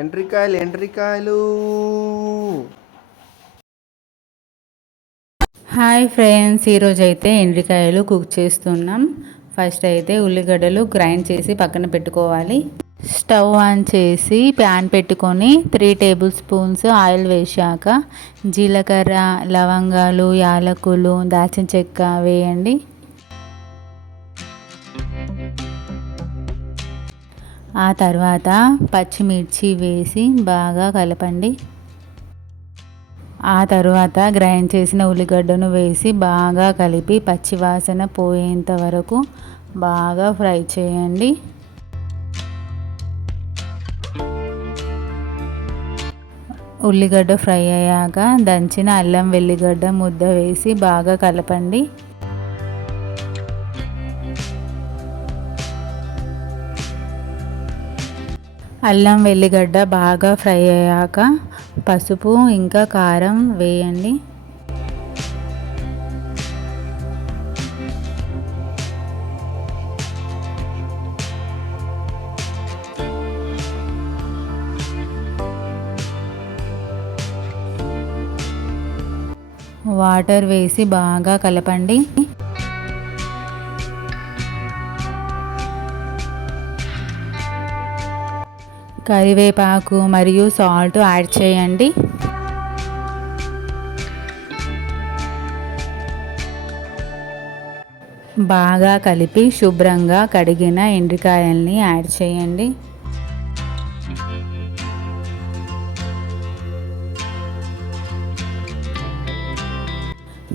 ఎండ్రికాయలు ఎండ్రికాయలు. Hi friends, ఈరోజు అయితే ఎండ్రికాయలు cook చేస్తున్నాం. ఫస్ట్ అయితే ఉల్లిగడ్డలు గ్రైండ్ చేసి పక్కన పెట్టుకోవాలి. స్టవ్ ఆన్ చేసి ప్యాన్ పెట్టుకొని 3 టేబుల్ స్పూన్స్ ఆయిల్ వేసాక జీలకర్ర, లవంగాలు, యాలకులు, దాల్చిన చెక్క వేయండి. ఆ తర్వాత పచ్చిమిర్చి వేసి బాగా కలపండి. ఆ తర్వాత గ్రైండ్ చేసిన ఉల్లిగడ్డను వేసి బాగా కలిపి పచ్చివాసన పోయేంత వరకు బాగా ఫ్రై చేయండి. ఉల్లిగడ్డ ఫ్రై అయ్యాక దంచిన అల్లం వెల్లిగడ్డ ముద్ద వేసి బాగా కలపండి. అల్లం వెల్లిగడ్డ బాగా ఫ్రై అయ్యాక పసుపు ఇంకా కారం వేయండి. వాటర్ వేసి బాగా కలపండి. కరివేపాకు మరియు సాల్ట్ యాడ్ చేయండి. బాగా కలిపి శుభ్రంగా కడిగిన ఎండ్రికాయల్ని యాడ్ చేయండి.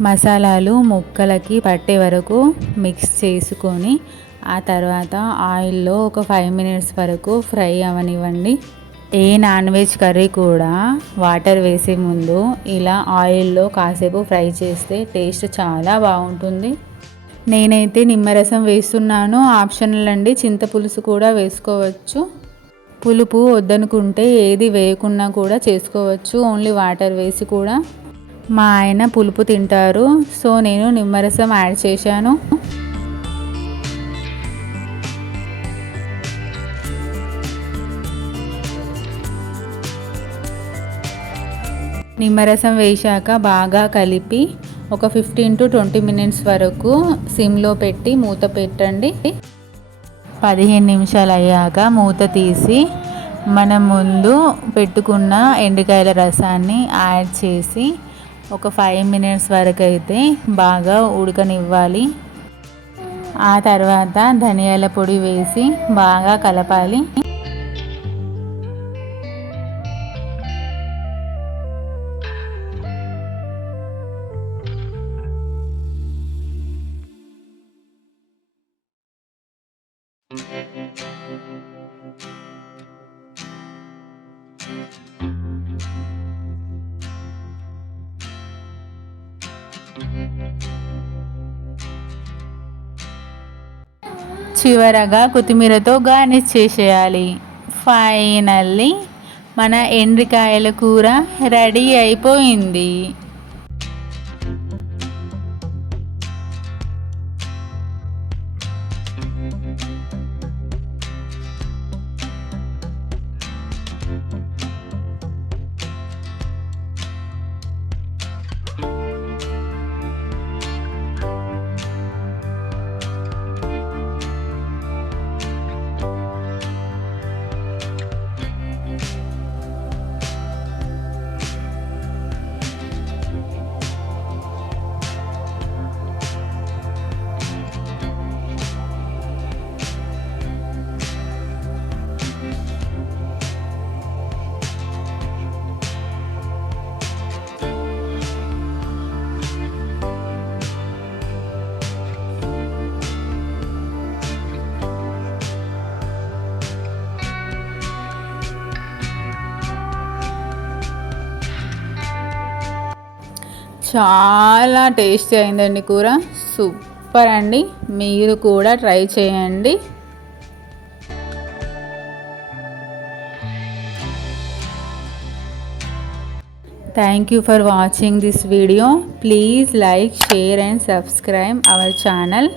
మసాలాలు ముక్కలకి పట్టే వరకు మిక్స్ చేసుకొని ఆ తర్వాత ఆయిల్లో ఒక 5 మినిట్స్ వరకు ఫ్రై అవనివ్వండి. ఏ నాన్ వెజ్ కర్రీ కూడా వాటర్ వేసే ముందు ఇలా ఆయిల్లో కాసేపు ఫ్రై చేస్తే టేస్ట్ చాలా బాగుంటుంది. నేనైతే నిమ్మరసం వేస్తున్నాను, ఆప్షనల్ అండి. చింతపులుసు కూడా వేసుకోవచ్చు. పులుపు వద్దనుకుంటే ఏది వేయకుండా కూడా చేసుకోవచ్చు, ఓన్లీ వాటర్ వేసి కూడా. మా ఆయన పులుపు తింటారు, సో నేను నిమ్మరసం యాడ్ చేశాను. నిమ్మరసం వేశాక బాగా కలిపి ఒక 15 to 20 మినిట్స్ వరకు సిమ్లో పెట్టి మూత పెట్టండి. 15 నిమిషాలు అయ్యాక మూత తీసి మనం ముందు పెట్టుకున్న ఎండుకాయల రసాన్ని యాడ్ చేసి ఒక 5 మినిట్స్ వరకు అయితే బాగా ఉడకనివ్వాలి. ఆ తర్వాత ధనియాల పొడి వేసి బాగా కలపాలి. చివరగా కొత్తిమీరతో గార్నిష్ చేసేయాలి. ఫైనల్లీ మన ఎండ్రికాయల కూర రెడీ అయిపోయింది. చాలా టేస్టీ అయిందండి కూర, సూపర్ అండి. మీరు కూడా ట్రై చేయండి. Thank you for watching this video. Please like, share and subscribe our channel.